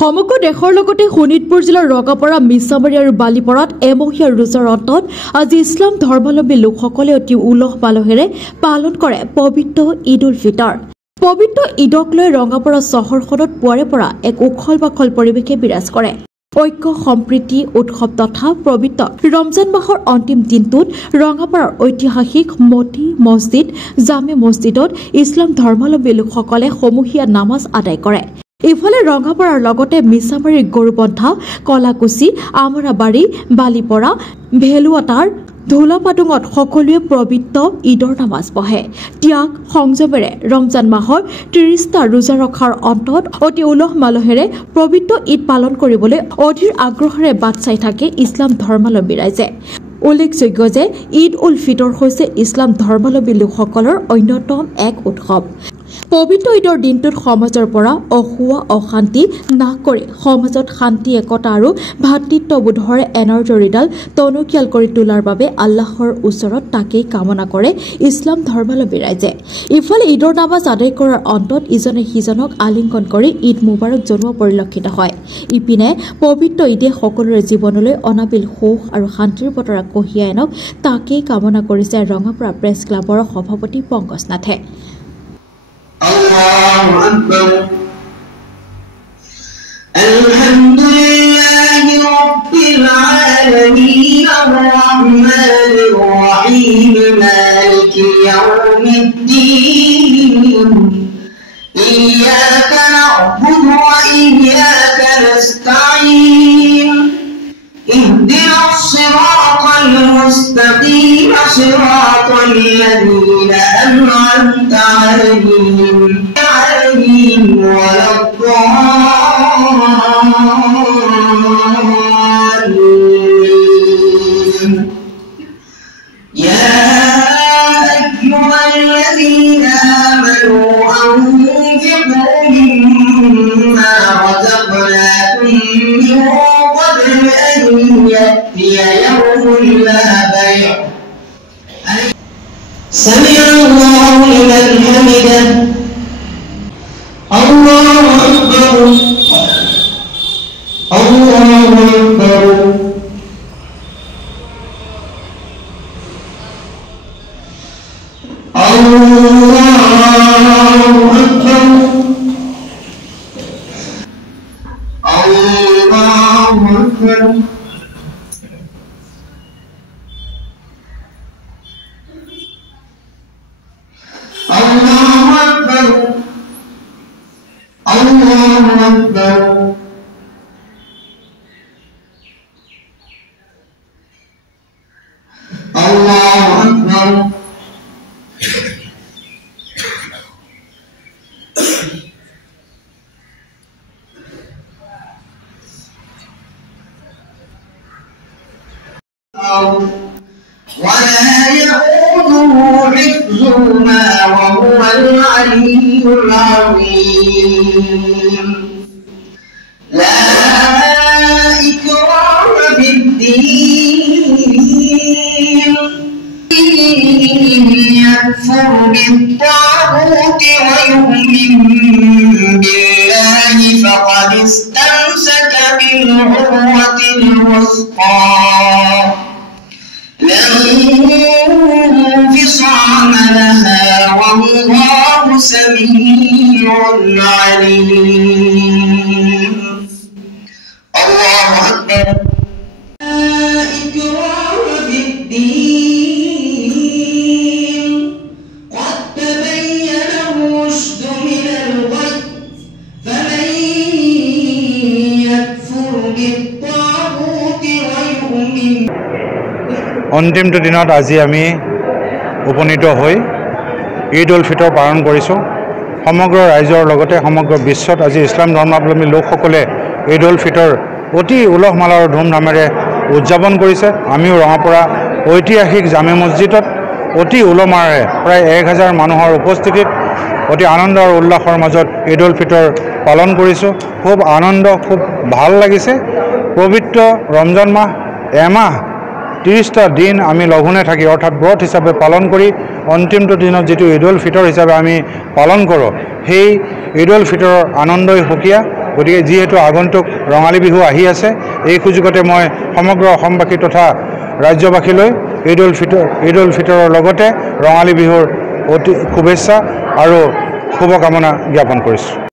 সমগ্ৰ দেশৰ লগতে শোণিতপুৰ জিলাৰ ৰগাপাৰা মিছামাৰী আৰু বালিপৰাত এমহীয়া ৰোজাৰ অন্তত আজি ইছলাম ধৰ্মাৱলম্বী লোকসকলে অতি উলহ মালহেৰে পালন কৰে পবিত্ৰ ঈদ উল ফিতৰ। পবিত্ৰ ঈদক লৈ ৰঙাপাৰা চহৰখনত পুৱাৰে পৰা এক উখল বাখল পৰিৱেশে বিৰাজ কৰে। ঐক্য সম্প্ৰীতি উৎসৱ তথা পবিত্ৰ ৰমজান মাহৰ অন্তিম দিনটোত ৰঙাপাৰাৰ ঐতিহাসিক মতি মছজিদ জামে মছজিদত ইছলাম ধৰ্মাৱলম্বী লোকসকলে সমূহীয়া নামাজ আদায় কৰে। ইফালে ৰঙাপাৰাৰ লগতে মিছামাৰীৰ গৰুবন্ধা কলাকুছি আমৰাবাৰী বালিপৰা ভেলুৱাটাৰ ধোলাপাডুঙত সকলোৱে পবিত্ৰ ঈদৰ নামাজ পঢ়ে। ত্যাগ সংযমেৰে ৰমজান মাহৰ ৩০টা ৰোজা ৰখাৰ অন্তত অতি উলহ মালহেৰে পবিত্ৰ ঈদ পালন কৰিবলৈ অধীৰ আগ্ৰহেৰে বাট চাই থাকে ইছলাম ধৰ্মাৱলম্বী ৰাইজে। উল্লেখযোগ্য যে ঈদ উল ফিতৰ হৈছে ইছলাম ধৰ্মাৱলম্বী লোকসকলৰ অন্যতম এক উৎসৱ। পবিত্ৰ ঈদৰ দিনটোত সমাজৰ পৰা অসুৱা অশান্তি নাশ কৰি সমাজত শান্তি একতা আৰু ভাতৃত্ববোধৰ এনাৰ্জৰীডাল টনকিয়াল কৰি তোলাৰ বাবে আল্লাহৰ ওচৰত তাকেই কামনা কৰে ইছলাম ধৰ্মাৱলম্বী ৰাইজে। ইফালে ঈদৰ নামাজ আদায় কৰাৰ অন্তত ইজনে সিজনক আলিংগন কৰি ঈদ মুবাৰক জনোৱা পৰিলক্ষিত হয়। ইপিনে পবিত্ৰ ঈদে সকলোৰে জীৱনলৈ অনাবিল সুখ আৰু শান্তিৰ বতৰা কঢ়িয়াই আনক তাকেই কামনা কৰিছে ৰঙাপাৰা প্ৰেছ ক্লাবৰ সভাপতি পংকজ নাথে। الله أكبر الحمد لله رب العالمين الرحمن الرحيم مالك يوم الدين إياك نعبد وإياك نستعين اهدنا الصراط المستقيم صراط الذين أنعمت عليهم ولا الضالين يا أيها الذين آمنوا أنفقوا مما رزقناكم من قبل أن يأتي يوم لا بيع سمع الله لمن حمده الله أكبر الله أكبر ولا يؤوده حفظهما وهو العلي العظيم لا إكراه في الدين يكفر بالطاغوت ويؤمن بالله فقد استمسك بالعروة الوثقى لا انفصام لها والله سميع عليم الله أكبر لا إكراه في الدين قد تبين الرشد من الغي فمن يكفر بالطاغوت ويؤمن অন্তিমটো দিনত আজি আমি উপনীত হৈ ঈদ উল ফিতৰ পালন কৰিছোঁ। সমগ্ৰ ৰাইজৰ লগতে সমগ্ৰ বিশ্বত আজি ইছলাম ধৰ্মাৱলম্বী লোকসকলে ঈদ উল ফিতৰ অতি উলহ মালহ আৰু ধুমধামেৰে উদযাপন কৰিছে। আমিও ৰঙাপাৰা ঐতিহাসিক জামে মছজিদত অতি উলহ-মালহেৰে প্ৰায় 1000 মানুহৰ উপস্থিতিত অতি আনন্দ আৰু উল্লাসৰ মাজত ঈদ উল ফিতৰ পালন কৰিছোঁ। খুব আনন্দ, খুব ভাল লাগিছে। পবিত্ৰ ৰমজান মাহ এমাহ 30টা দিন আমি লঘোণে থাকি অৰ্থাৎ ব্ৰত হিচাপে পালন কৰি অন্তিমটো দিনত যেটো ঈদ উল ফিতৰ হিচাপে আমি পালন কৰোঁ, সেই ঈদ উল ফিতৰৰ আনন্দই সুকীয়া। গতিকে যিহেতু আগন্তুক ৰঙালী বিহু আহি আছে, এই সুযোগতে মই সমগ্ৰ অসমবাসী তথা ৰাজ্যবাসীলৈ ঈদ উল ফিতৰৰ লগতে ৰঙালী বিহুৰ অতি শুভেচ্ছা আৰু শুভকামনা জ্ঞাপন কৰিছোঁ।